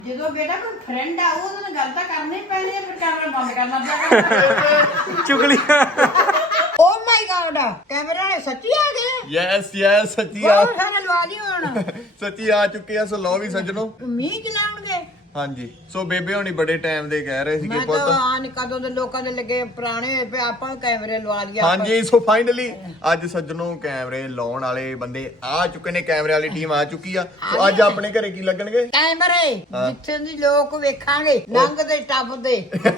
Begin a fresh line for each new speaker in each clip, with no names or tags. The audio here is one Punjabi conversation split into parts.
ਜਦੋਂ ਬੇਟਾ ਕੋਈ ਫਰੈਂਡ ਆ ਉਹਦੇ ਨਾਲ ਗੱਲ ਤਾਂ ਕਰਨੀ ਪੈਣੀ ਹੈ, ਫਿਰ ਕੈਮਰਾ ਬੰਦ ਕਰਨਾ ਪਿਆ।
ਚੁਗਲੀਆਂ।
ਓ ਮਾਈ ਗॉड, ਕੈਮਰਾ ਨੇ ਸੱਚੀ ਆ ਗਏ।
ਯੈਸ ਸੱਚੀ ਆ,
ਬਹੁਤ ਸਾਰੇ ਲਵਾ ਲਈ ਹੁਣ।
ਸੱਚੀ ਆ ਚੁੱਕੇ ਆ। ਸੋ ਲਓ ਵੀ ਸੱਜਣੋ,
ਮੀਂਹ ਚਲਾਉਣਗੇ।
ਹਾਂਜੀ ਸੋ ਬੇਬੇ ਹੋਣੀ ਬੜੇ ਟਾਈਮ ਦੇ ਕਹਿ ਰਹੇ ਸੀਗੇ
ਮੈਂ
ਪੁੱਤ।
ਤਾਂ ਆਨ ਕਦੋਂ ਦੇ ਲੋਕਾਂ ਦੇ ਲੱਗੇ ਪੁਰਾਣੇ ਹੋਏ ਪਏ, ਆਪਾਂ ਨੂੰ ਕੈਮਰੇ ਲਵਾ ਲਿਆ।
ਹਾਂਜੀ ਸੋ ਫਾਈਨਲੀ ਅੱਜ ਸੱਜਣੋ ਕੈਮਰੇ ਲਾਉਣ ਵਾਲੇ ਬੰਦੇ ਆ ਚੁੱਕੇ ਨੇ, ਕੈਮਰੇ ਵਾਲੀ ਟੀਮ ਆ ਚੁੱਕੀ ਆ। ਸੋ ਅੱਜ ਆਪਣੇ ਘਰੇ ਕੀ ਲੱਗਣਗੇ?
ਕੈਮਰੇ ਜਿੱਥੇ ਦੀ ਲੋਕ ਵੇਖਾਂਗੇ, ਲੰਘਦੇ ਟੱਪਦੇ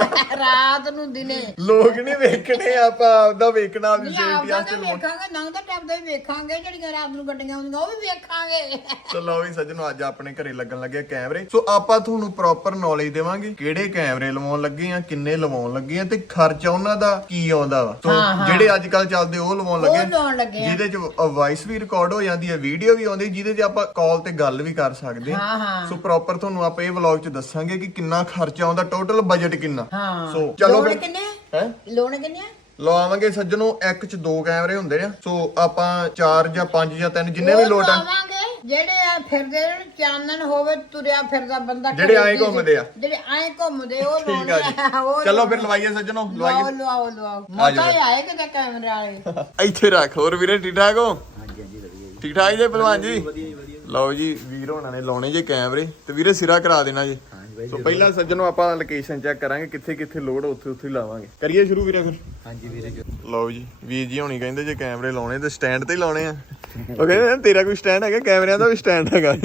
ਰਾਤ ਨੂੰ ਦਿਨੇ।
ਲੋਕ ਨਹੀਂ ਵੇਖਣੇ, ਆਪਾਂ ਆਪਦਾ ਵੇਖਣਾ, ਆਪਦੀ
ਨਹੀਂ
ਸੇਫਟੀ
ਆਪਦਾ
ਵਾਸਤੇ
ਤਾਂ
ਲਵਾਉਣਾ।
ਵੇਖਾਂਗੇ, ਲੰਘਦੇ ਟੱਪਦੇ ਵੀ ਵੇਖਾਂਗੇ, ਜਿਹੜੀਆਂ ਰਾਤ ਨੂੰ ਗੱਡੀਆਂ ਆਉਂਦੀਆਂ ਉਹ ਵੀ ਵੇਖਾਂਗੇ।
ਸੋ ਲਓ ਵੀ ਸੱਜਣੋ ਅੱਜ ਆਪਣੇ ਘਰੇ ਲੱਗਣ ਲੱਗੇ ਕੈਮਰੇ। ਸੋ ਆਪਾਂ ਤੁਹਾਨੂੰ ਪ੍ਰੋਪਰ ਨੌਲੇਜ ਦੇਵਾਂਗੇ ਕਿਹੜੇ ਕੈਮਰੇ ਲਵਾਉਣ ਲੱਗੇ ਆ, ਕਿੰਨੇ ਲਵਾਉਣ ਲੱਗੇ ਆ ਤੇ ਖਰਚਾ ਉਹਨਾਂ ਦਾ ਕੀ ਆਉਂਦਾ ਵਾ। ਸੋ ਜਿਹੜੇ ਅੱਜ ਕੱਲ ਚੱਲਦੇ ਉਹ ਲਵਾਉਣ ਲੱਗੇ, ਜਿਹਦੇ ਚ ਵਾਇਸ ਵੀ ਰਿਕਾਰਡ ਹੋ ਜਾਂਦੀ ਹੈ, ਵੀਡੀਓ ਵੀ ਆਉਂਦੀ, ਜਿਹਦੇ ਚ ਆਪਾਂ ਕਾਲ ਤੇ ਗੱਲ ਵੀ ਕਰ ਸਕਦੇ ਹਾਂ। ਸੋ ਪ੍ਰੋਪਰ ਤੁਹਾਨੂੰ ਆਪਾਂ ਇਹ ਵਲੌਗ ਚ ਦੱਸਾਂਗੇ ਕਿ ਕਿੰਨਾ ਖਰਚਾ ਆਉਂਦਾ, ਟੋਟਲ ਬਜਟ ਕਿੰਨਾ। ਸੋ ਚਲੋ
ਲੋਨ ਕਿੰਨੇ
ਹੈ,
ਲੋਨ ਕਿੰਨੇ
ਲਵਾਵਾਂਗੇ ਸੱਜਣੋ। ਇੱਕ ਚ 2 ਕੈਮਰੇ ਹੁੰਦੇ ਆ, ਸੋ ਆਪਾਂ 4 ਜਾਂ 5 ਜਾਂ 3 ਜਿੰਨੇ ਵੀ ਲੋਟ ਆ,
ਜਿਹੜੇ ਆ ਫਿਰਦੇ ਚਾਨਣ ਹੋਵੇ, ਤੁਰਿਆ ਫਿਰਦਾ ਬੰਦਾ,
ਜਿਹੜੇ ਐਂ ਘੁੰਮਦੇ ਆ,
ਜਿਹੜੇ ਐਂ ਘੁੰਮਦੇ ਉਹ
ਠੀਕ ਆ ਜੀ। ਚਲੋ ਫਿਰ ਲਵਾਈਏ ਸੱਜਣੋ, ਲਵਾਈਏ।
ਲਵਾਓ ਮਤਾ ਹੀ ਆਏ ਕਿਤੇ ਕੈਮਰੇ ਵਾਲੇ।
ਇੱਥੇ ਰੱਖ। ਹੋਰ ਵੀਰੇ ਠੀਕ ਠਾਕ ਹੋ? ਠੀਕ ਠਾਕ ਜੀ ਭਲਵਾਨ ਜੀ? ਲਓ ਜੀ ਵੀਰ ਹੋਣਾ ਨੇ ਲਾਉਣੇ ਜੇ ਕੈਮਰੇ ਤੇ ਵੀਰੇ ਸਿਰਾ ਕਰਾ ਦੇਣਾ ਜੀ। ਸੋ ਪਹਿਲਾਂ ਸੱਜਣੋ ਆਪਾਂ ਲੋਕੇਸ਼ਨ ਚੈੱਕ ਕਰਾਂਗੇ, ਕਿੱਥੇ ਕਿੱਥੇ ਲੋਡ ਉੱਥੇ ਉੱਥੇ ਲਾਵਾਂਗੇ। ਕਰੀਏ ਸ਼ੁਰੂ ਵੀਰੇ ਫਿਰ? ਹਾਂਜੀ ਵੀਰੇ। ਲਓ ਜੀ ਵੀਰ ਜੀ ਹੋਣੀ ਕਹਿੰਦੇ ਜੇ ਕੈਮਰੇ ਲਾਉਣੇ ਤੇ ਸਟੈਂਡ ਤੇ ਹੀ ਲਾਉਣੇ ਆ। ਉਹ ਕਹਿੰਦੇ ਤੇਰਾ ਕੋਈ ਸਟੈਂਡ ਹੈਗਾ? ਕੈਮਰਿਆਂ ਦਾ ਵੀ ਸਟੈਂਡ ਹੈਗਾ।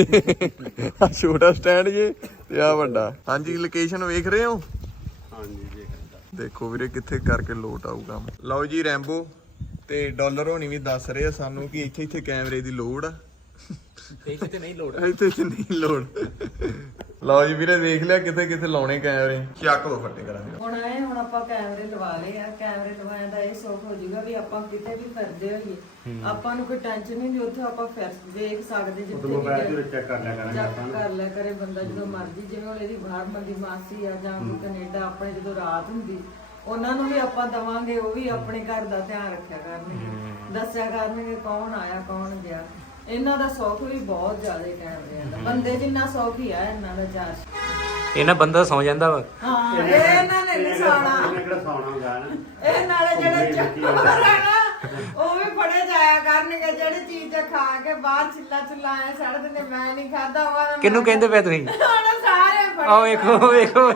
ਆ ਛੋਟਾ ਸਟੈਂਡ ਜੇ ਤੇ ਆ ਵੱਡਾ। ਹਾਂਜੀ ਲੋਕੇਸ਼ਨ ਵੇਖ ਰਹੇ ਹੋ? ਹਾਂਜੀ ਦੇਖੋ ਵੀਰੇ ਕਿੱਥੇ ਕਰਕੇ ਲੋਟ ਆਊਗਾ। ਲਓ ਜੀ ਰੈਂਬੋ ਤੇ ਡਾਲਰ ਹੋਣੀ ਵੀ ਦੱਸ ਰਹੇ ਆ ਸਾਨੂੰ ਕਿ ਇੱਥੇ ਇੱਥੇ ਕੈਮਰੇ ਦੀ ਲੋੜ ਆ, ਇੱਥੇ ਤੇ ਨਹੀਂ ਲੋੜ, ਇੱਥੇ ਤੇ ਨਹੀਂ ਲੋੜ। ਲਓ ਜੀ ਵੀਰੇ ਦੇਖ ਲਿਆ ਕਿੱਥੇ ਕਿੱਥੇ ਲਾਉਣੇ ਕੈਮਰੇ। ਚੱਕ ਲੋ ਫੱਟੇ ਕਰਾਂਗੇ।
ਹੁਣ ਆਪਾਂ ਕੈਮਰੇ ਲਵਾ ਲਏ ਆ। ਕੈਮਰੇ ਲਵਾਉਣ ਦਾ ਇਹ ਸੌਖ ਹੋ ਜਾਊਗਾ ਵੀ ਆਪਾਂ ਕਿਤੇ ਵੀ ਫਿਰਦੇ ਹੋਈਏ, ਆਪਾਂ ਨੂੰ ਕੋਈ ਟੈਨਸ਼ਨ ਨਹੀਂ, ਉੱਥੇ ਆਪਾਂ ਫਿਰ ਦੇਖ ਸਕਦੇ, ਜਿੱਥੇ ਵੀ ਚੈੱਕ ਕਰ ਲਿਆ ਕਰੇ ਬੰਦਾ ਜਦੋਂ ਮਰਜ਼ੀ। ਜਿਵੇਂ ਹੁਣ ਇਹਦੀ ਬਾਹਰ ਬੰਦੀ ਮਾਸੀ ਆ ਜਾਂ ਕੋਈ ਕੈਨੇਡਾ, ਆਪਣੇ ਜਦੋਂ ਰਾਤ ਹੁੰਦੀ ਉਹਨਾਂ ਨੂੰ ਵੀ ਆਪਾਂ ਦਵਾਂਗੇ, ਉਹ ਵੀ ਆਪਣੇ ਘਰ ਦਾ ਧਿਆਨ ਰੱਖਿਆ ਕਰਨਗੇ, ਦੱਸਿਆ ਕਰਨਗੇ ਕੌਣ ਆਇਆ ਕੌਣ ਗਿਆ। ਇਹਨਾਂ ਦਾ ਸੌਖ ਵੀ ਬਹੁਤ ਜ਼ਿਆਦਾ ਕੈਮਰਿਆਂ ਦਾ, ਬੰਦੇ ਜਿੰਨਾ ਸੌਖ ਹੀ ਆ ਇਹਨਾਂ ਦਾ ਚਾਰਜ।
ਇਹਨਾਂ ਬੰਦਾ ਸੌ ਜਾਂਦਾ ਵਾ।
ਹਾਂ ਇਹਨਾਂ ਨੇ ਨਹੀਂ ਸੌਣਾ, ਇਹ ਨਾਲੇ ਜਿਹੜੇ ਚੱਕਰ ਆ ਨਾ ਉਹ ਵੀ ਫੜੇ ਜਾਇਆ ਕਰਨਗੇ, ਜਿਹੜੇ ਚੀਜ਼ ਖਾ ਕੇ ਬਾਹਰ ਚਿੱਲਾ ਚੁੱਲਾ ਐ ਛੱਡ ਦਿੰਦੇ, ਮੈਂ ਨਹੀਂ ਖਾਦਾ ਵਾ।
ਕਿਹਨੂੰ ਕਹਿੰਦੇ ਪਏ ਤੁਸੀਂ?
ਹੁਣ ਸਾਰੇ ਫੜੇ।
ਆਹ ਵੇਖੋ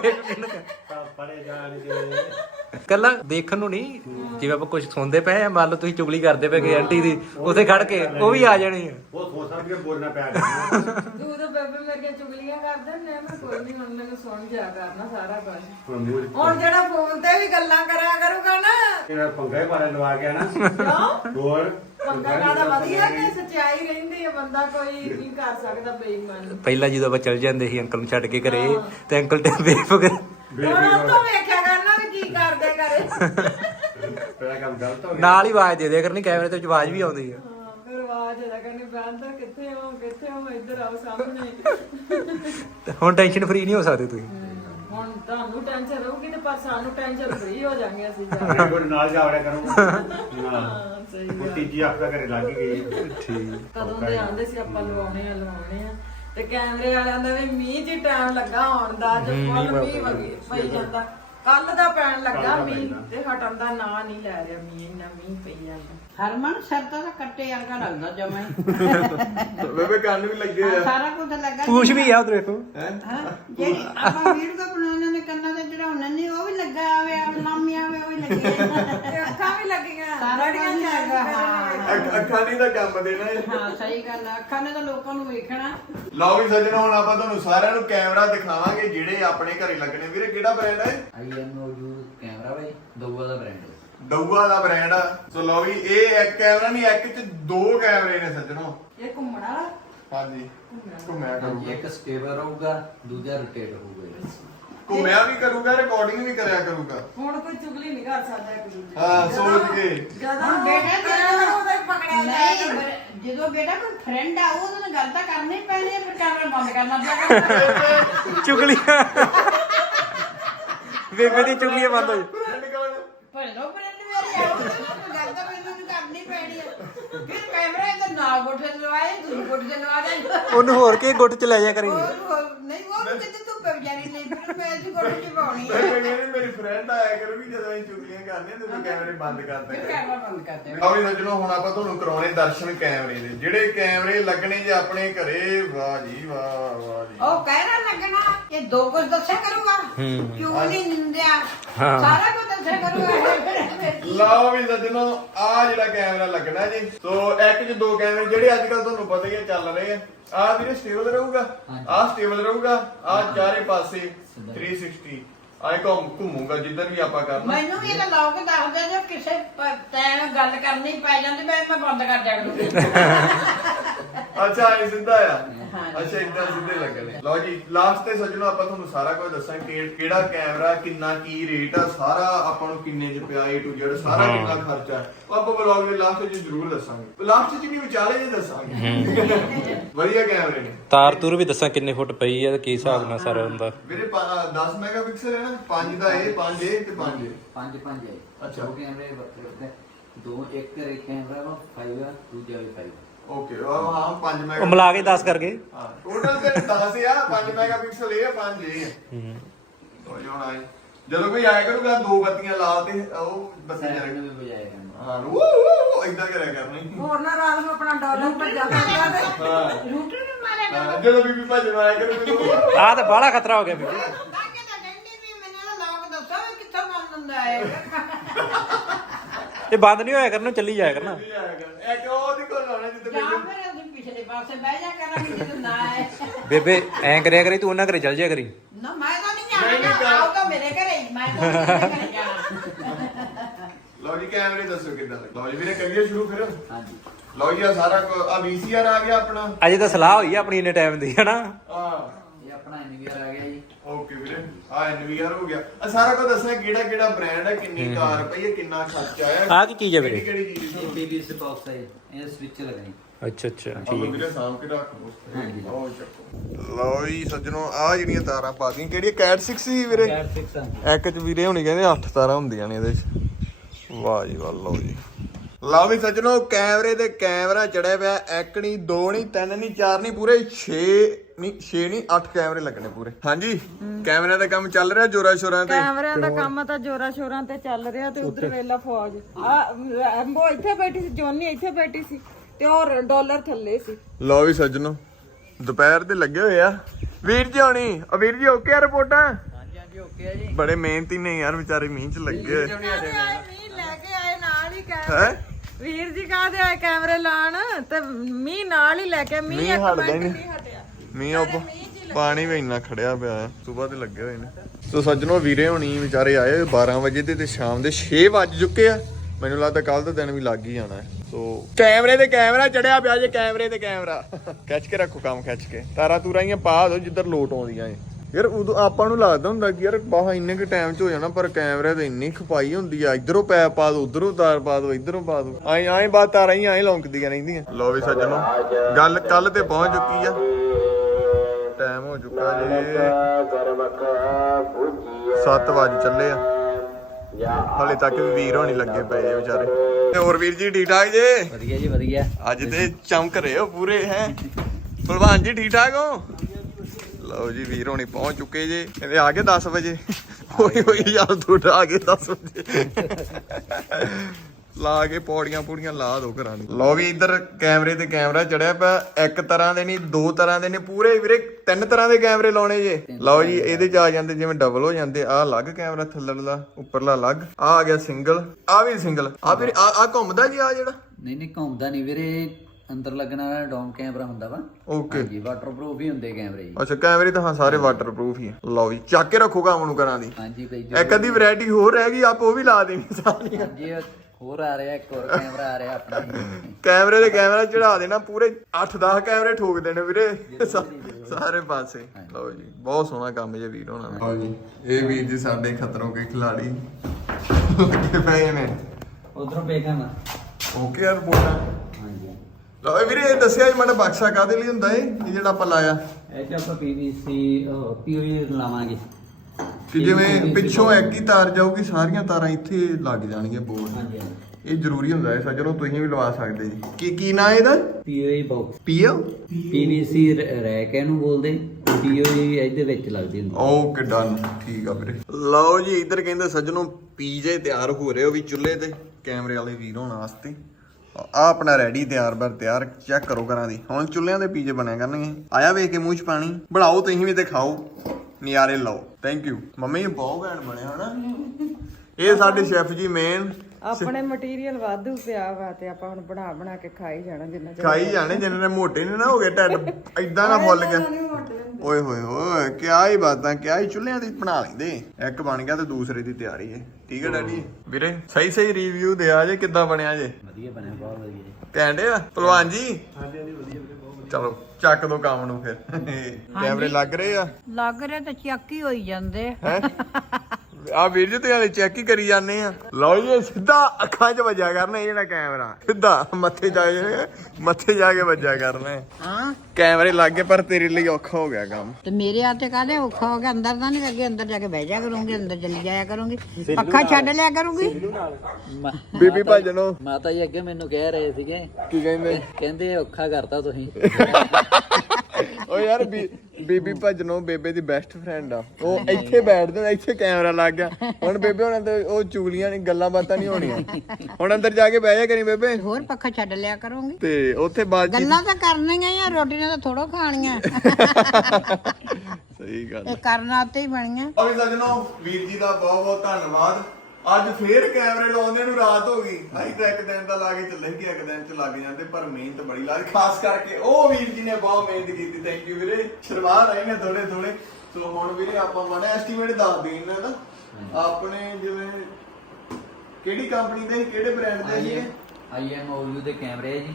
ਫੜੇ ਜਾਣਗੇ। ਕੱਲਾ ਦੇਖਣ ਨੂੰ ਨਹੀਂ, ਜਿਵੇਂ ਆਪਾਂ ਕੁਝ ਸੁਣਦੇ ਪਏ ਆ, ਮੰਨ ਲਓ ਤੁਸੀਂ ਚੁਗਲੀ ਕਰਦੇ ਪਏ ਕਿ ਆਂਟੀ ਦੀ, ਉੱਥੇ ਖੜ ਕੇ ਉਹ ਵੀ ਆ ਜਾਣੀ ਆ।
ਉਹ ਸੋਚ ਸਮਝ ਕੇ ਬੋਲਣਾ ਪਿਆ ਕਰਨਾ।
ਤੂੰ ਤਾਂ ਬੇਬੇ ਮੇਰੀਆਂ ਚੁਗਲੀਆਂ ਕਰਦੇ ਨੇ, ਮੈਂ ਕੋਈ ਨਹੀਂ ਉਹਨਾਂ ਨੂੰ ਸੁਣ ਜਾ ਕਰਨਾ ਸਾਰਾ ਕੁਝ। ਹੁਣ ਜਿਹੜਾ ਫੋਨ ਤੇ ਵੀ ਗੱਲਾਂ ਕਰਿਆ ਕਰੂਗਾ ਨਾ,
ਇਹਨਾਂ ਪੰਗਾ ਹੀ ਮਾਰੇ ਲਵਾ ਗਿਆ ਨਾ।
ਕਿਉਂ
ਹੋਰ
ਪੰਗਾ ਕਾਹਦਾ? ਵਧੀਆ ਕਿ ਸੱਚਾਈ ਰਹਿੰਦੀ ਹੈ, ਬੰਦਾ ਕੋਈ ਨਹੀਂ ਕਰ ਸਕਦਾ ਬੇਈਮਾਨੀ।
ਪਹਿਲਾਂ ਜਦੋਂ ਆਪਾਂ ਚੱਲ ਜਾਂਦੇ ਸੀ ਅੰਕਲ ਨੂੰ ਛੱਡ ਕੇ ਘਰੇ, ਤੇ ਅੰਕਲ ਤੇ ਬੇਫਿਕਰ
ਹੁਣ ਉਹ ਤੋਂ ਵੇਖਿਆ ਕਰਨਾ ਵੀ ਕੀ ਕਰਦੇ ਕਰੇ।
ਤੇਰਾ ਕੰਮ ਗਲਤ ਹੋ ਗਿਆ।
ਨਾਲ ਹੀ ਆਵਾਜ਼ ਦੇ ਦਿਆ ਕਰਨੀ, ਕੈਮਰੇ ਤੇ ਆਵਾਜ਼ ਵੀ ਆਉਂਦੀ ਆ।
ਹਾਂ ਫਿਰ ਆਵਾਜ਼ ਆਦਾ ਕਰਨੀ, ਬੈਠਦਾ ਕਿੱਥੇ ਹੋ ਇੱਧਰ ਆਓ ਸਾਹਮਣੇ।
ਤੇ ਹੁਣ ਟੈਨਸ਼ਨ ਫਰੀ ਨਹੀਂ ਹੋ ਸਕਦੇ ਤੁਸੀਂ।
ਹੁਣ ਤੁਹਾਨੂੰ ਟੈਨਸ਼ਨ ਰਹੂਗੀ ਤੇ ਪਰ ਸਾਨੂੰ ਟੈਨਸ਼ਨ ਫਰੀ ਹੋ ਜਾਾਂਗੇ ਅਸੀਂ ਜਾ
ਮੈਂ ਕੋਈ ਨਾਲ ਜਾਵੜਿਆ ਕਰੂੰਗਾ।
ਹਾਂ ਸਹੀ
ਉਹ
ਗੱਲ।
ਤੀਜੀ ਹਫਤਾ ਘਰੇ ਲੱਗ ਗਈ।
ਠੀਕ।
ਕਦੋਂ ਦੇ ਆਂਦੇ ਸੀ ਆਪਾਂ ਲਵਾਉਣੇ ਆ ਤੇ ਕੈਮਰੇ ਵਾਲਿਆਂ ਦਾ ਵੀ ਮੀਂਹ 'ਚ ਟਾਈਮ ਲੱਗਾ ਆਉਣ ਦਾ, ਜੋ ਫੁੱਲ ਮੀਂਹ ਵਗੀ ਪਈ ਜਾਂਦਾ। ਕੱਲ ਦਾ ਪੈਣ ਲੱਗਾ ਮੀਂਹ ਤੇ ਹਟਣ ਦਾ ਨਾਂ ਨਹੀਂ ਲੈ ਰਿਹਾ ਮੀਂਹ, ਇੰਨਾ ਮੀਂਹ ਪਈ ਜਾਂਦਾ।
ਹਰਮਨ ਸਰਤਾ ਦਾ ਕੱਟੇ ਵਰਗਾ ਲੱਗਦਾ ਜਮਾ ਹੀ।
ਬੇਬੇ ਕੰਨ ਵੀ ਲੱਗੇ ਆ,
ਸਾਰਾ ਕੁਝ ਲੱਗਾ।
ਪੂਛ ਵੀ ਆ ਉਧਰ ਵੇਖੋ।
ਜਿਹੜੀ ਆਪਾਂ ਵੀਡੀਓ ਬਣਾਉਂਦੇ ਨੇ ਕੰਨਾਂ ਤੇ ਚੜਾਉਣੇ ਨਹੀਂ, ਉਹ ਵੀ ਲੱਗਾ ਆਵੇ, ਮਾਮੀ ਆਵੇ ਉਹ ਵੀ ਲੱਗੇ।
ਤੇ ਅੱਖਾਂ ਵੀ ਲੱਗੀਆਂ,
ਸਾਰਾ
ਬੜੀਆਂ
ਕੁਝ ਲੱਗਾ।
ਹਾਂ
ਅੱਖਾਂ ਨਹੀਂ ਦਾ ਕੰਮ ਦੇਣਾ ਇਹ।
ਹਾਂ ਸਹੀ ਗੱਲ ਆ, ਅੱਖਾਂ ਨੇ ਤਾਂ ਲੋਕਾਂ ਨੂੰ ਵੇਖਣਾ।
ਲਓ ਵੀ ਸੱਜਣੋ ਹੁਣ ਆਪਾਂ ਤੁਹਾਨੂੰ ਸਾਰਿਆਂ ਨੂੰ ਕੈਮਰਾ ਦਿਖਾਵਾਂਗੇ ਜਿਹੜੇ ਆਪਣੇ ਘਰੇ ਲੱਗਣੇ। ਵੀਰੇ ਕਿਹੜਾ ਬ੍ਰਾਂਡ ਹੈ?
IMOU ਕੈਮਰਾ ਬਾਈ ਦਊਆ ਦਾ ਬ੍ਰਾਂਡ।
ਦਊਆ ਦਾ ਬ੍ਰਾਂਡ ਆ। ਸੋ ਲਓ ਵੀ ਇਹ ਇੱਕ ਕੈਮਰਾ ਨਹੀਂ, ਇੱਕ ਚ 2 ਕੈਮਰੇ ਨੇ ਸੱਜਣੋ।
ਇਹ ਘੁੰਮਣ ਵਾਲਾ
ਹਾਂਜੀ ਘੁੰਮਿਆ ਕਰੂਗਾ,
ਇੱਕ ਸਟੇਬਲ ਰਹੂਗਾ, ਦੂਜਾ ਰੋਟੇਟ ਹੋਊਗਾ।
ਘੁੰਮਿਆ ਵੀ ਕਰੂਗਾ, ਰਿਕਾਰਡਿੰਗ ਵੀ ਕਰਿਆ ਕਰੂਗਾ।
ਹੁਣ ਕੋਈ ਚੁਗਲੀ ਨਹੀਂ ਕਰ ਸਕਦਾ ਇੱਕ ਦੂਜੇ
ਹਾਂ ਸੋਚ ਕੇ।
ਜਦੋਂ
ਬੇਟਾ
ਬੇਟਾ ਉਹਦੇ ਪਕੜਿਆ ਜਾਏਗਾ।
ਨਹੀਂ, ਜਦੋਂ ਬੇਟਾ ਕੋਈ ਫਰੈਂਡ ਆ ਉਹਦੇ ਨਾਲ ਗੱਲ ਤਾਂ ਕਰਨੀ ਪੈਣੀ ਹੈ, ਫਿਰ ਕੈਮਰਾ ਬੰਦ ਕਰਨਾ ਪਿਆ।
ਚੁਗਲੀਆਂ ਬੇਬੇ ਦੀ ਚੁਗਲੀਆਂ ਬੰਦ ਹੋ ਜਾ।
ਭਲੋ ਫਰੈਂਡ ਮੇਰੇ ਆਉ, ਗੱਲ ਤਾਂ ਮੈਨੂੰ ਕਰਨੀ ਪੈਣੀ ਹੈ। ਫਿਰ ਕੈਮਰਾ ਇਹਦਾ ਨਾਲ ਗੋਠੇ ਲਵਾਏ, ਦੂਜੇ ਗੋਠੇ ਲਵਾ ਦੇ।
ਉਹਨੂੰ ਹੋਰ ਕੇ ਗੁੱਟ ਚ ਲੈ ਜਾ ਕਰੀ।
ਨਹੀਂ ਉਹ ਵੀ ਕਿਤੇ ਤੂੰ ਲਈ ਫਿਰ ਮੈਂ ਇਸ ਕੋਲ ਚ ਪਾਉਣੀ
ਮੈਂ
ਹੈ
ਕਹਿੰਦੀ ਮੇਰੀ ਫਰੈਂਡ ਆਇਆ ਕਰੂ ਵੀ ਜਦੋਂ ਅਸੀਂ ਚੁਗਲੀਆਂ ਕਰਨੀਆਂ ਤੇ ਤੂੰ ਕੈਮਰੇ ਬੰਦ ਕਰ ਦੇ
ਫਿਰ ਕੈਮਰਾ ਬੰਦ ਕਰ ਦੇ
ਆਓ ਸੱਜਣੋ ਹੁਣ ਆਪਾਂ ਤੁਹਾਨੂੰ ਕਰਾਉਣੇ ਦਰਸ਼ਨ ਕੈਮਰੇ ਦੇ ਜਿਹੜੇ ਕੈਮਰੇ ਲੱਗਣੇ ਜੇ ਆਪਣੇ ਘਰੇ ਵਾਹ ਜੀ ਵਾਹ ਵਾਹ ਜੀ
ਉਹ ਕਹਿਣਾ ਲੱਗਣਾ ਇਹ ਦੋ ਕੁਝ ਦੱਸਿਆ ਕਰੂਗਾ ਕਿਉਂ ਨਹੀਂ ਨਿੰਦਿਆ
ਹਾਂ।
ਸਾਰਾ ਕੁਝ ਦੱਸਿਆ ਕਰੂਗਾ
ਲਓ ਵੀ ਸੱਜਣੋ ਆ ਜਿਹੜਾ ਕੈਮਰਾ ਲੱਗਣਾ ਜੀ ਸੋ ਇੱਕ ਚ ਦੋ ਕੈਮਰੇ ਜਿਹੜੇ ਅੱਜ ਕੱਲ ਤੁਹਾਨੂੰ ਪਤਾ ਹੀ ਆ ਚੱਲ ਰਹੇ ਆ ਆ ਵੀਰੇ ਸਟੇਬਲ ਰਹੂਗਾ ਆ ਸਟੇਬਲ ਰਹੂਗਾ ਆ ਚਾਰੇ ਪਾਸੇ 360 ਆਏ ਘੁੰਮੂਗਾ ਜਿੱਧਰ ਵੀ ਆਪਾਂ ਕਰਨਾ
ਮੈਨੂੰ ਵੀ ਇਹਦਾ ਲੋਕ ਦੱਸਦੇ ਜੇ ਕਿਸੇ ਟਾਈਮ ਗੱਲ ਕਰਨੀ ਪੈ ਜਾਂਦੀ ਮੈਂ ਬੰਦ ਕਰ ਦਿਆ ਕਰੂੰ
ਅੱਛਾ ਇਹ ਸਿੱਧਾ ਆ
ਹਾਂਜੀ।
ਅੱਛਾ ਇਦਾਂ ਸਿੱਧੇ ਲੱਗਣੇ ਲਓ ਜੀ ਲਾਸਟ ਤੇ ਸੱਜਣੋ ਆਪਾਂ ਤੁਹਾਨੂੰ ਸਾਰਾ ਕੁਝ ਦੱਸਾਂ ਕਿਹੜਾ ਕੈਮਰਾ ਕਿੰਨਾ ਕੀ ਰੇਟ ਆ ਸਾਰਾ ਆਪਾਂ ਨੂੰ ਕਿੰਨੇ ਚ ਪਿਆ A to Z ਸਾਰਾ ਕਿੰਨਾ ਖਰਚਾ ਉਹ ਆਪਾਂ ਵਲੌਗ ਦੇ ਲਾਸਟ ਚ ਜ਼ਰੂਰ ਦੱਸਾਂਗੇ ਲਾਸਟ ਚ ਨਹੀਂ ਵਿਚਾਲੇ ਜੇ ਦੱਸਾਂਗੇ ਵਧੀਆ ਕੈਮਰੇ ਨੇ
ਤਾਰ ਤੂਰ ਵੀ ਦੱਸਾਂ ਕਿੰਨੇ ਫੁੱਟ ਪਈ ਆ ਤੇ ਕੀ ਹਿਸਾਬ ਨਾਲ ਸਾਰਾ ਹੁੰਦਾ
ਵੀਰੇ 10 ਮੈਗਾਪਿਕਸਲ ਹੈ ਨਾ 5 ਦਾ ਇਹ 5 ਇਹ ਤੇ 5 ਇਹ
5 ਹੈ
ਅੱਛਾ।
ਦੋ ਕੈਮਰੇ ਵੱਖਰੇ ਵੱਖਰੇ ਦੋ ਇੱਕ ਕੈਮਰਾ ਵਾ 5 ਆ ਦੂਜਾ ਵੀ 5
ਓਕੇ ਹਾਂ 5 ਮੈਗਾ
ਉਹ ਮਿਲਾ ਕੇ 10 ਕਰਕੇ
ਹਾਂ ਟੋਟਲ ਤੇ 10 ਆ 5 ਮੈਗਾਪਿਕਸਲ ਇਹ ਆ 5 ਇਹ ਆ ਹੋ ਜਾਣਾ ਹੈ ਜਦੋਂ ਕੋਈ ਆਇਆ ਕਰੂਗਾ ਦੋ ਬੱਤੀਆਂ ਲਾ ਤੇ ਉਹ ਬੱਤੀ
ਸਾਈਡ
ਜਲ
ਨੂੰ ਵੀ ਬਜਾਇਆ ਕਰਨਾ
ਹਾਂ ਉਹ ਇਦਾਂ ਕਰਿਆ ਕਰਨੀ
ਹੋਰ ਨਾ ਰਾਤ ਨੂੰ ਆਪਣਾ ਡਾਲਰ ਭੱਜਾ ਕਰਦਾ ਤੇ
ਹਾਂ
ਰੂਟ ਨੂੰ ਮਾਰਿਆ
ਹਾਂ, ਜਦੋਂ ਬੀਬੀ ਭੱਜਣ ਆਇਆ ਕਰੂ ਮੈਨੂੰ
ਆਹ ਤਾਂ ਬਾਹਲਾ ਖਤਰਾ ਹੋ ਗਿਆ ਬੀਬੀ
ਤਾਂ ਕਹਿੰਦੀ ਵੀ ਮੈਨੂੰ ਲੋਕ ਦੱਸੋ ਵੀ ਕਿੱਥੋਂ ਬੰਦ ਹੁੰਦਾ ਹੈ
ਇਹ ਬੰਦ ਨਹੀਂ ਹੋਇਆ ਕਰਨਾ ਚੱਲੀ ਜਾਇਆ ਕਰਨਾ
ਨਹੀਂ ਆਇਆ ਕਰ ਇੱਕ ਉਹਦੀ ਕੋਲ ਲਾਉਣਾ ਜਿੱਥੇ
ਜਾਂ
ਮੈਨੂੰ
ਫਿਰ ਅਸੀਂ ਪਿਛਲੇ ਪਾਸੇ ਬਹਿ ਜਾ ਕਰਾਂਗੇ ਜਦੋਂ ਨਾ ਆਏ
ਬੇਬੇ ਐਂ ਕਰਿਆ ਕਰੀ ਤੂੰ ਉਹਨਾਂ ਘਰੇ ਚੱਲ ਜਾਇਆ ਕਰੀ
ਨਾ ਮੈਂ ਤਾਂ ਨਹੀਂ
ਨਹੀਂ,
ਜਾਣਾ
ਨਹੀਂ,
ਆਓ ਤਾਂ ਮੇਰੇ ਘਰੇ ਹੀ ਮੈਂ ਤਾਂ ਨਹੀਂ ਮੇਰੇ ਘਰੇ ਜਾਣਾ
ਲਓ ਜੀ ਕੈਮਰੇ ਦੱਸੋ ਕਿੱਦਾਂ ਲਓ ਜੀ ਵੀਰੇ ਕਰੀਏ ਸ਼ੁਰੂ ਫਿਰ
ਹਾਂਜੀ
ਲਓ ਜੀ ਆ ਸਾਰਾ ਆ VCR ਆ ਗਿਆ ਆਪਣਾ
ਅਜੇ ਤਾਂ ਸਲਾਹ ਹੋਈ ਆ ਆਪਣੀ ਇੰਨੇ ਟਾਈਮ ਦੀ ਹਨਾ
ਹਾਂ
ਇਹ ਆਪਣਾ NVR ਆ ਗਿਆ ਜੀ
ਓਕੇ ਵੀਰੇ ਆ NVR ਹੋ ਗਿਆ ਆ ਸਾਰਾ ਕੁਝ ਦੱਸਣਾ ਕਿਹੜਾ ਕਿਹੜਾ ਬ੍ਰਾਂਡ ਹੈ ਕਿੰਨੀ ਕਾਰ ਪਈ ਹੈ ਕਿੰਨਾ ਖਰਚਾ ਆਇਆ
ਆਹ ਕੀ ਚੀਜ਼ ਹੈ ਵੀਰੇ?
ਕਿਹੜੀ ਚੀਜ਼
ਇਹ PVC ਬਾਕਸ ਹੈ ਇਹ ਸਵਿਚ ਲੱਗਣੀ
ਅੱਛਾ ਅੱਛਾ
ਆਪਾਂ ਵੀਰੇ ਸਾਂਭ ਕੇ ਰੱਖ ਲਓ
ਹਾਂਜੀ।
ਲਓ ਚੱਕੋ ਲਓ ਜੀ ਸੱਜਣੋ ਆ ਜਿਹੜੀਆਂ ਤਾਰਾਂ ਪਾ ਦੀਆਂ ਕਿਹੜੀ ਕੈਟ 6 ਸੀ ਵੀਰੇ
ਕੈਟ 6
ਇੱਕ ਚ ਵੀਰੇ ਹੁਣੀ ਕਹਿੰਦੇ 8 ਤਾਰਾਂ ਹੁੰਦੀਆਂ ਨੇ ਇਹਦੇ ਚ ਵਾਹ ਜੀ ਵਾਹ ਲਓ ਜੀ ਲਓ ਵੀ ਸੱਜਣੋ ਕੈਮਰੇ ਤੇ ਕੈਮਰਾ ਚੜਿਆ ਪਿਆ ਇੱਕ ਨਹੀਂ ਦੋ ਨਹੀਂ ਤਿੰਨ ਨਹੀਂ ਚਾਰ ਨਹੀਂ ਪੂਰੇ 6 ਨਹੀਂ 8 ਕੈਮਰੇ ਲੱਗਣੇ ਪੂਰੇ ਹਾਂਜੀ ਕੈਮਰਿਆਂ ਦਾ ਕੰਮ ਚੱਲ ਰਿਹਾ ਜੋਰਾ ਸ਼ੋਰਾਂ ਤੇ
ਕੈਮਰਿਆਂ ਦਾ ਕੰਮ ਤਾਂ ਜੋਰਾ ਸ਼ੋਰਾਂ ਤੇ ਚੱਲ ਰਿਹਾ ਤੇ ਉਧਰ ਵੇਲਾ ਫੌਜ ਆ ਐਂਬੋ ਇੱਥੇ ਬੈਠੀ ਸੀ ਜੋਨੀ ਇੱਥੇ ਬੈਠੀ ਸੀ ਤੇ ਉਹ ਡਾਲਰ ਥੱਲੇ ਸੀ
ਲਓ ਵੀ ਸੱਜਣੋ ਦੁਪਹਿਰ ਦੇ ਲੱਗੇ ਹੋਏ ਆ ਵੀਰ ਜੀ ਹੋਣੀ ਆ ਵੀਰ ਜੀ ਓਕੇ ਆ ਰਿਪੋਰਟਾਂ
ਹਾਂਜੀ ਹਾਂਜੀ ਓਕੇ ਆ ਜੀ
ਬੜੇ ਮਿਹਨਤੀ ਨੇ ਯਾਰ ਵਿਚਾਰੇ ਮੀਂਹ ਚ ਲੱਗੇ ਹੋਏ
ਮੀਂਹ ਲੈ ਕੇ ਆਏ ਨਾਲ ਹੀ
ਹੈ
ਵੀਰ ਜੀ ਕਾਹਦੇ ਆਏ ਕੈਮਰੇ ਲਾਣ ਤੇ ਮੀਂਹ ਨਾਲ ਹੀ ਲੈ ਕੇ ਮੀਂਹ
ਮੀਂਹ
ਇੱਕ
ਹਟਦਾ ਹੀ
ਮਿੰਟ
ਨਹੀਂ
ਨਹੀਂ ਹਟਿਆ
ਮੀਂਹ ਉਹ ਪਾਣੀ ਵੀ ਇੰਨਾ ਖੜਿਆ ਪਿਆ ਹੈ ਸਵੇਰ ਦੇ ਲੱਗੇ ਹੋਏ ਨੇ ਸੋ ਸੱਜਣੋ ਵੀਰੇ ਹੋਣੀ ਵਿਚਾਰੇ ਆਏ 12 ਵਜੇ ਤੇ ਸ਼ਾਮ ਦੇ 6 ਵੱਜ ਚੁੱਕੇ ਆ ਮੈਨੂੰ ਲੱਗਦਾ ਕੱਲ ਦਾ ਦਿਨ ਵੀ ਲੱਗ ਹੀ ਜਾਣਾ ਹੈ ਸੋ ਕੈਮਰੇ ਤੇ ਕੈਮਰਾ ਚੜਿਆ ਪਿਆ ਜੇ ਕੈਮਰੇ ਤੇ ਕੈਮਰਾ ਖਿੱਚ ਕੇ ਰੱਖੋ ਕੰਮ ਖਿੱਚ ਕੇ ਤਾਰਾਂ ਤੂਰਾਂ ਹੀ ਪਾ ਦੋ ਜਿੱਧਰ ਲੋਟ ਆਉਂਦੀਆਂ ਏ ਯਾਰ ਉਦੋਂ ਆਪਾਂ ਨੂੰ ਲੱਗਦਾ ਹੁੰਦਾ ਕਿ ਯਾਰ ਬਾਹ ਇੰਨੇ ਕੁ ਟਾਈਮ 'ਚ ਹੋ ਜਾਣਾ ਪਰ ਕੈਮਰੇ ਤੇ ਇੰਨੀ ਖਪਾਈ ਹੁੰਦੀ ਆ ਇਧਰੋਂ ਪੈਪ ਪਾ ਦੋ ਉਧਰੋਂ ਤਾਰ ਪਾ ਦੋ ਇਧਰੋਂ ਪਾ ਦੋ ਆਏ ਬਾਤ ਤਾਰਾਂ ਹੀ ਆਏ ਲੌਂਕਦੀਆਂ ਰਹਿੰਦੀਆਂ ਲੋ ਵੀ ਸੱਜਣੋ ਗੱਲ ਕੱਲ ਤੇ ਪਹੁੰਚ ਚੁੱਕੀ ਆ ਟਾਈਮ ਹੋ ਚੁੱਕਾ ਜੀ 7 ਵਜ ਚੱਲੇ ਆ ਹਾਲੇ ਤੱਕ ਵੀ ਵੀਰ ਹੋਣੀ ਲੱਗੇ ਪਏ ਆ ਵਿਚਾਰੇ ਤੇ ਹੋਰ ਵੀਰ ਜੀ ਠੀਕ ਠਾਕ ਜੇ
ਵਧੀਆ ਜੀ ਵਧੀਆ
ਅੱਜ ਤੇ ਚਮਕ ਰਹੇ ਹੋ ਪੂਰੇ ਹੈ ਭਲਵਾਨ ਜੀ ਠੀਕ ਠਾਕ ਹੋ ਲਓ ਜੀ ਵੀਰ ਹੋਣੀ ਪਹੁੰਚ ਚੁੱਕੇ ਜੇ ਕਹਿੰਦੇ ਆ ਗਏ 10 ਵਜੇ ਹੋਈ ਯਾਰ ਤੁਹਾਡਾ ਆ ਗਏ 10 ਵਜੇ ਲਾ ਕੇ ਪੌੜੀਆਂ ਲਾ ਦੋ ਘਰਾਂ ਨੂੰ ਲਓ ਵੀ ਇੱਧਰ ਕੈਮਰੇ ਤੇ ਕੈਮਰਾ ਚੜਿਆ ਪਿਆ ਇੱਕ ਤਰ੍ਹਾਂ ਦੇ ਨਹੀਂ ਦੋ ਤਰ੍ਹਾਂ ਦੇ ਨੇ ਪੂਰੇ ਵੀਰੇ 3 ਤਰ੍ਹਾਂ ਦੇ ਕੈਮਰੇ ਲਾਉਣੇ ਜੇ ਲਓ ਜੀ ਇਹਦੇ ਚ ਆ ਜਾਂਦੇ ਜਿਵੇਂ ਡਬਲ ਹੋ ਜਾਂਦੇ ਆ ਅਲੱਗ ਕੈਮਰਾ ਥੱਲੜਾ ਉੱਪਰਲਾ ਅਲੱਗ ਆ ਗਿਆ ਸਿੰਗਲ ਆ ਵੀ ਸਿੰਗਲ ਆ ਵੀਰੇ ਆ ਘੁੰਮਦਾ ਜੀ ਆ ਜਿਹੜਾ
ਨਹੀਂ ਘੁੰਮਦਾ ਨਹੀਂ ਵੀਰੇ ਅੰਦਰ ਲੱਗਣ ਵਾਲਾ ਡੋਮ ਕੈਮਰਾ ਹੁੰਦਾ ਵਾ
ਓਕੇ
ਹਾਂਜੀ ਵਾਟਰਪ੍ਰੂਫ ਹੀ ਹੁੰਦੇ ਕੈਮਰੇ ਜੀ
ਅੱਛਾ ਕੈਮਰੇ ਤਾਂ ਹਾਂ ਸਾਰੇ ਵਾਟਰਪ੍ਰੂਫ ਹੀ ਆ ਲਓ ਜੀ ਚੱਕ ਕੇ ਰੱਖੋ ਕੰਮ ਨੂੰ ਕਰਾਂ ਦੀ
ਹਾਂਜੀ ਭਾਈ
ਇੱਕ ਅੱਧੀ ਵੈਰਾਈਟੀ ਹੋਰ ਰਹਿ ਗਈ ਆਪ ਉਹ ਵੀ ਲਾ ਦੇਣੀ ਸਾਰੀਆਂ
ਹਾਂਜੀ ਹੋਰ ਆ ਰਿਹਾ ਇੱਕ ਹੋਰ ਕੈਮਰਾ ਆ ਰਿਹਾ ਆਪਣਾ
ਕੈਮਰੇ ਤੇ ਕੈਮਰਾ ਚੜਾ ਦੇਣਾ ਪੂਰੇ 8-10 ਕੈਮਰੇ ਠੋਕ ਦੇਣੇ ਵੀਰੇ ਸਾਰੇ ਪਾਸੇ ਲਓ ਜੀ ਬਹੁਤ ਸੋਹਣਾ ਕੰਮ ਜੇ ਵੀਰ ਹੋਣਾ ਲਓ ਜੀ ਇਹ ਵੀਰ ਜੀ ਸਾਡੇ ਖਤਰੋਂ ਕੇ ਖਿਲਾੜੀ ਲੱਗੇ ਪਏ ਨੇ
ਉਧਰੋਂ ਪੇਗਾ
ਓਕੇ ਯਾਰ ਰਿਪੋਰਟਾਂ
ਹਾਂਜੀ
ਲਓ ਇਹ ਵੀਰੇ ਇਹ ਦੱਸਿਆ ਜੀ ਮਾੜਾ ਬਕਸਾ ਕਾਹਦੇ ਲਈ ਹੁੰਦਾ ਇਹ ਜਿਹੜਾ ਆਪਾਂ ਲਾਇਆ
ਇਹ ਚ ਆਪਾਂ PVC POE ਲਾਵਾਂਗੇ
ਕਿ ਜਿਵੇਂ ਪਿੱਛੋਂ ਇੱਕ ਹੀ ਤਾਰ ਜਾਊਗੀ ਸਾਰੀਆਂ ਤਾਰਾਂ ਇੱਥੇ ਲੱਗ ਜਾਣਗੀਆਂ ਬੋਰਡ
ਹਾਂਜੀ
ਇਹ ਜ਼ਰੂਰੀ ਹੁੰਦਾ ਹੈ ਸੱਜਣੋ ਤੁਸੀਂ ਵੀ ਲਵਾ ਸਕਦੇ ਜੀ ਕੀ ਨਾਂ ਇਹਦਾ
POE box
PO
PVC rack ਇਹਨੂੰ ਬੋਲਦੇ ਪੀਓ ਇਹਦੇ ਵਿੱਚ ਲੱਗਦੀ ਹੁੰਦੀ
ਓਕੇ ਡਨ ਠੀਕ ਆ ਵੀਰੇ। ਲਓ ਜੀ ਇੱਧਰ ਕਹਿੰਦੇ ਸੱਜਣੋਂ ਪੀਜੇ ਤਿਆਰ ਹੋ ਰਹੇ ਹੋ ਵੀ ਚੁੱਲ੍ਹੇ ਤੇ ਕੈਮਰੇ ਵਾਲੇ ਵੀਰ ਹੋਣ ਵਾਸਤੇ। ਆ ਆਪਣਾ ਰੈਡੀ ਤਿਆਰ ਚੈੱਕ ਕਰੋ ਘਰਾਂ ਦੀ। ਹੁਣ ਚੁੱਲ੍ਹਿਆਂ ਦੇ ਪੀਜੇ ਬਣਿਆ ਕਰਨਗੇ। ਆਇਆ ਵੇਖ ਕੇ ਮੂੰਹ 'ਚ ਪਾਣੀ। ਬਣਾਓ ਤੁਸੀਂ ਵੀ ਤੇ ਖਾਓ, ਨਜ਼ਾਰੇ ਲਓ। ਥੈਂਕ ਯੂ ਮੰਮੀ, ਬਹੁਤ ਘੈਂਟ ਬਣਿਆ ਹਨਾ। ਇਹ ਸਾਡੇ ਸ਼ੈਫ ਜੀ ਮੇਨ।
ਆਪਣੇ ਮਟੀਰੀਅਲ ਵਾਧੂ ਪਿਆ ਵਾ ਤੇ ਆਪਾਂ ਹੁਣ ਬਣਾ ਕੇ ਖਾਈ ਜਾਣਾ ਜਿੰਨਾ ਚਿਰ
ਖਾਈ ਜਾਣੇ ਜਿੰਨੇ ਨੇ ਮੋਟੇ ਨੇ ਨਾ ਹੋ ਗਏ ਢਿੱਡ ਏਦਾਂ ਨਾ ਫੁੱਲ ਗਿਆ। ਓਏ ਹੋਏ ਹੋਏ ਕਿਆ ਹੀ ਬਾਤਾਂ, ਕਿਆ ਹੀ ਚੁੱਲ੍ਹਿਆਂ ਦੀ ਬਣਾ ਲੈਂਦੇ। ਇੱਕ ਬਣ ਗਿਆ ਤੇ ਦੂਸਰੇ ਦੀ ਤਿਆਰੀ ਹੈ। ਠੀਕ ਹੈ ਡੈਡੀ ਵੀਰੇ, ਸਹੀ ਰਿਵਿਊ ਦਿਆ ਜੇ ਕਿੱਦਾਂ ਬਣਿਆ ਜੇ।
ਵਧੀਆ ਬਣਿਆ, ਬਹੁਤ ਵਧੀਆ।
ਕਹਿੰਦੇ ਆ ਪਹਿਲਵਾਨ ਜੀ। ਚਲੋ ਚੱਕ ਦੋ ਕੰਮ ਨੂੰ ਫਿਰ। ਕੈਮਰੇ ਲੱਗ ਰਹੇ ਆ?
ਲੱਗ ਰਿਹਾ ਤਾਂ ਚੱਕ ਹੀ ਹੋਈ ਜਾਂਦੇ
ਹੈ ਆ ਵੀਰ ਜੀ ਤੇ ਹਾਲੇ ਚੈੱਕ ਹੀ ਕਰੀ ਜਾਂਦੇ ਆ। ਲਓ ਜੀ ਸਿੱਧਾ ਅੱਖਾਂ 'ਚ ਵੱਜਿਆ ਕਰਨਾ ਇਹ ਜਿਹੜਾ ਕੈਮਰਾ, ਸਿੱਧਾ ਮੱਥੇ ਜਾ ਕੇ ਵੱਜਿਆ ਕਰਨਾ।
ਹਾਂ
ਕੈਮਰੇ ਲੱਗ ਗਏ ਪਰ ਤੇਰੇ ਲਈ ਔਖਾ ਹੋ ਗਿਆ ਕੰਮ।
ਤੇ ਮੇਰੇ ਹੱਥੇ ਕਾਹਦੇ ਔਖਾ ਹੋ ਗਿਆ? ਅੰਦਰ ਤਾਂ ਨਹੀਂ ਅੱਗੇ, ਅੰਦਰ ਜਾ ਕੇ ਬਹਿ ਜਾ ਕਰੂੰਗੀ, ਅੰਦਰ ਚਲੀ ਜਾਇਆ ਕਰੂੰਗੀ, ਪੱਖਾ ਛੱਡ ਲਿਆ ਕਰੂੰਗੀ।
ਬੀਬੀ ਭਾਜਣੋ
ਮਾਤਾ ਜੀ ਅੱਗੇ ਮੈਨੂੰ ਕਹਿ ਰਹੇ ਸੀਗੇ,
ਕੀ ਕਹਿੰਦੇ?
ਕਹਿੰਦੇ ਔਖਾ ਕਰਤਾ ਤੁਸੀਂ।
ਓ ਯਾਰ ਬੀਬੀ ਭਜਨੋ ਬੇਬੇ ਦੀ ਬੈਸਟ ਫਰੈਂਡ ਆ। ਉਹ ਇੱਥੇ ਬੈਠਦੇ, ਇੱਥੇ ਕੈਮਰਾ ਲੱਗ ਗਿਆ। ਹੁਣ ਬੇਬੇ ਹੁਣ ਤੇ ਉਹ ਚੁਗਲੀਆਂ ਨਹੀਂ, ਗੱਲਾਂ ਬਾਤਾਂ ਨਹੀਂ ਹੋਣੀਆਂ। ਹੁਣ ਅੰਦਰ ਜਾ ਕੇ ਬਹਿ ਜਾ ਕਰੀ ਬੇਬੇ,
ਹੋਰ ਪੱਖਾ ਛੱਡ ਲਿਆ ਕਰੂੰਗੀ।
ਤੇ ਉੱਥੇ ਬਾਤਚੀਤ।
ਗੱਲਾਂ ਤਾਂ ਕਰਨੀਆਂ ਹੀ ਆ, ਰੋਟੀਆਂ ਤਾਂ ਥੋੜੋ ਖਾਣੀਆਂ।
ਸਹੀ ਗੱਲ।
ਇਹ ਕਰਨਾ ਤੇ ਹੀ ਬਣੀਆਂ।
ਅਭੀ ਸੱਜਣੋ ਵੀਰ ਜੀ ਦਾ ਬਹੁਤ ਬਹੁਤ ਧੰਨਵਾਦ। ਅੱਜ ਫੇਰ ਕੈਮਰੇ ਲਾਉਂਦੇ ਨੂੰ ਰਾਤ ਹੋ ਗਈ। ਅਸੀਂ ਤਾਂ ਇੱਕ ਦਿਨ ਦਾ ਲਾ ਕੇ ਚੱਲੇ ਸੀ, ਇੱਕ ਦਿਨ ਚ ਲੱਗ ਜਾਂਦੇ, ਪਰ ਮਿਹਨਤ ਬੜੀ ਲੱਗ, ਖਾਸ ਕਰਕੇ ਉਹ ਵੀਰ ਜੀ ਨੇ ਬਹੁਤ ਮਿਹਨਤ ਕੀਤੀ। ਥੈਂਕ ਯੂ ਵੀਰੇ। ਸ਼ੁਰੂਆਤ ਆਈ ਨੇ ਥੋੜੇ। ਸੋ ਹੁਣ ਵੀਰੇ ਆਪਾਂ ਮਨ ਐਸਟੀਮੇਟ ਦੱਸ ਦੇ ਇਹਨਾਂ ਦਾ। ਆਪਣੇ ਜਿਵੇਂ ਕਿਹੜੀ ਕੰਪਨੀ ਦੇ, ਕਿਹੜੇ ਬ੍ਰਾਂਡ ਦੇ ਸੀ?
IMOU ਦੇ ਕੈਮਰੇ ਆ ਜੀ,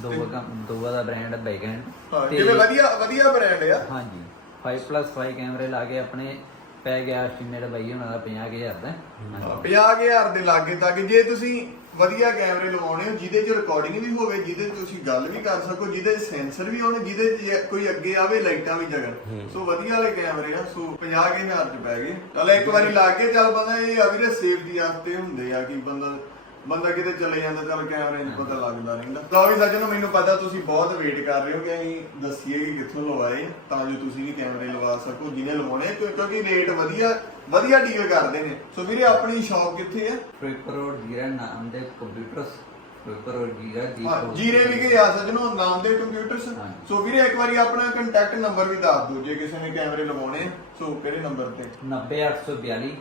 ਦੋਵਾ ਦਾ ਬ੍ਰਾਂਡ ਬੈਕਐਂਡ।
ਜਿਵੇਂ ਵਧੀਆ ਬ੍ਰਾਂਡ ਆ।
ਹਾਂਜੀ 5+5 ਕੈਮਰੇ ਲਾ ਕੇ ਆਪਣੇ ਪੈ ਗਿਆ ਐਸਟੀਮੇਟ ਬਾਈ ਉਹਨਾਂ ਦਾ 50,000 ਦਾ।
50,000 ਦੇ ਲਾਗੇ ਤੱਕ। ਜੇ ਤੁਸੀਂ ਵਧੀਆ ਕੈਮਰੇ ਲਵਾਉਣੇ ਹੋ ਜਿਹਦੇ 'ਚ ਰਿਕਾਰਡਿੰਗ ਵੀ ਹੋਵੇ, ਜਿਹਦੇ 'ਚ ਤੁਸੀਂ ਗੱਲ ਵੀ ਕਰ ਸਕੋ, ਜਿਹਦੇ 'ਚ ਸੈਂਸਰ ਵੀ ਹੋਣ, ਜਿਹਦੇ 'ਚ ਕੋਈ ਅੱਗੇ ਆਵੇ, ਲਾਈਟਾਂ ਵੀ ਜਗਣ, ਸੋ ਵਧੀਆ ਵਾਲੇ ਕੈਮਰੇ ਆ। ਸੋ 50,000 'ਚ ਪੈ ਗਏ। ਚੱਲ ਇੱਕ ਵਾਰੀ ਲਾ ਕੇ ਚੱਲ ਬੰਦਾ ਇਹ ਆ ਵੀਰੇ ਸੇਫਟੀ ਵਾਸਤੇ ਹੁੰਦੇ ਆ ਕਿ ਬੰਦਾ ਕਿਤੇ ਚਲੇ ਜਾਂਦਾ, ਚੱਲ ਕੈਮਰੇ ਨੂੰ ਪਤਾ ਲੱਗਦਾ ਰਹਿੰਦਾ। ਲਓ ਵੀ ਸੱਜਣੋ, ਮੈਨੂੰ ਪਤਾ ਤੁਸੀਂ ਬਹੁਤ ਵੇਟ ਕਰ ਰਹੇ ਹੋ ਕਿ ਅਸੀਂ ਦੱਸੀਏ ਕਿ ਕਿੱਥੋਂ ਲਵਾਏ, ਤਾਂ ਜੋ ਤੁਸੀਂ ਵੀ ਕੈਮਰੇ ਲਵਾ ਸਕੋ ਜਿਹਨੇ ਲਵਾਉਣੇ, ਕਿਉਂਕਿ ਰੇਟ ਵਧੀਆ ਡੀਲ ਕਰਦੇ ਨੇ। ਸੋ ਵੀਰੇ ਆਪਣੀ ਸ਼ਾਪ ਕਿੱਥੇ ਆ?
ਫਿਰੋਜ਼ਪੁਰ ਰੋਡ ਜੀਰਾ ਨਾਮ ਦੇ ਕੰਪਿਊਟਰਸ। ਫਿਰੋਜ਼ਪੁਰ ਰੋਡ ਜੀਰਾ
ਜੀਰੇ ਵੀ ਗਏ ਆ ਸੱਜਣੋ, ਨਾਮ ਦੇ ਕੰਪਿਊਟਰਸ। ਸੋ ਵੀਰੇ ਇੱਕ ਵਾਰੀ ਆਪਣਾ ਕੰਟੈਕਟ ਨੰਬਰ ਵੀ ਦੱਸ ਦਿਓ ਜੇ ਕਿਸੇ ਨੇ ਕੈਮਰੇ ਲਵਾਉਣੇ। ਸੋ ਕਿਹੜੇ ਨੰਬਰ ਤੇ?
90842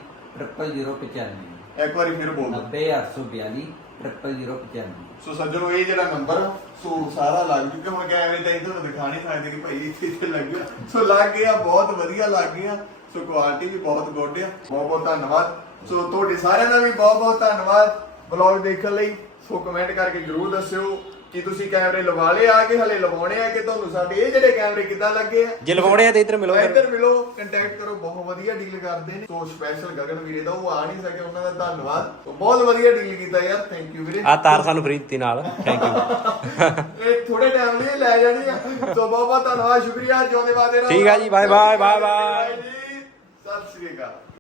00095।
ਇੱਕ ਵਾਰੀ ਫਿਰ ਬੋਲ ਦਿਓ।
90842 00095।
ਸੋ ਸੱਜਣੋ ਇਹ ਜਿਹੜਾ ਨੰਬਰ ਸੋ ਸਾਰਾ ਲੱਗ ਚੁੱਕਿਆ। ਹੁਣ ਕੈਮਰੇ ਤਾਂ ਤੁਹਾਨੂੰ ਦਿਖਾ ਨਹੀਂ ਸਕਦੇ ਕਿ ਭਾਈ ਇੱਥੇ ਲੱਗ ਗਿਆ। ਸੋ ਲੱਗ ਗਿਆ, ਬਹੁਤ ਵਧੀਆ ਲੱਗ ਗਿਆ। ਸੋ ਕੁਆਲਿਟੀ ਵੀ ਬਹੁਤ ਗੁੱਡ ਆ। ਬਹੁਤ ਧੰਨਵਾਦ। ਸੋ ਤੁਹਾਡੇ ਸਾਰਿਆਂ ਦਾ ਵੀ ਬਹੁਤ ਧੰਨਵਾਦ ਵਲੌਗ ਦੇਖਣ ਲਈ। ਸੋ ਕਮੈਂਟ ਕਰਕੇ ਜਰੂਰ ਦੱਸਿਓ ਕਿ ਤੁਸੀਂ ਕੈਮਰੇ ਲਵਾ ਲਏ ਆ ਕਿ ਹਲੇ ਲਵਾਉਣੇ ਆ, ਕਿ ਤੁਹਾਨੂੰ ਸਾਡੇ ਇਹ ਜਿਹੜੇ ਕੈਮਰੇ ਕਿੱਦਾਂ ਲੱਗੇ ਆ।
ਜੇ ਲਵਾਉਣੇ ਆ ਤੇ ਇੱਧਰ ਮਿਲੋ,
ਕੰਟੈਕਟ ਕਰੋ। ਬਹੁਤ ਵਧੀਆ ਡੀਲ ਕਰਦੇ ਨੇ। ਸੋ ਸਪੈਸ਼ਲ ਗਗਨ ਵੀਰੇ ਦਾ, ਉਹ ਆ ਨਹੀਂ ਸਕੇ, ਉਹਨਾਂ ਦਾ ਧੰਨਵਾਦ। ਸੋ ਬਹੁਤ ਵਧੀਆ ਡੀਲ ਕੀਤਾ ਯਾਰ, ਥੈਂਕ ਯੂ ਵੀਰੇ।
ਆ ਤਾਰ ਸਾਨੂੰ ਫ੍ਰੀ ਦਿੱਤੀ ਨਾਲ, ਥੈਂਕ ਯੂ।
ਇਹ ਥੋੜੇ ਟਾਈਮ ਲਈ ਲੈ ਜਾਣੀ ਆ। ਸੋ ਬਹੁਤ ਧੰਨਵਾਦ, ਸ਼ੁਕਰੀਆ। ਜਿਉਂਦੇ ਵਾਦੇ ਰਹੋ।
ਠੀਕ ਆ ਜੀ, ਬਾਏ ਬਾਏ।
ਜੀ, ਸਤਿ ਸ੍ਰੀ ਅਕਾਲ।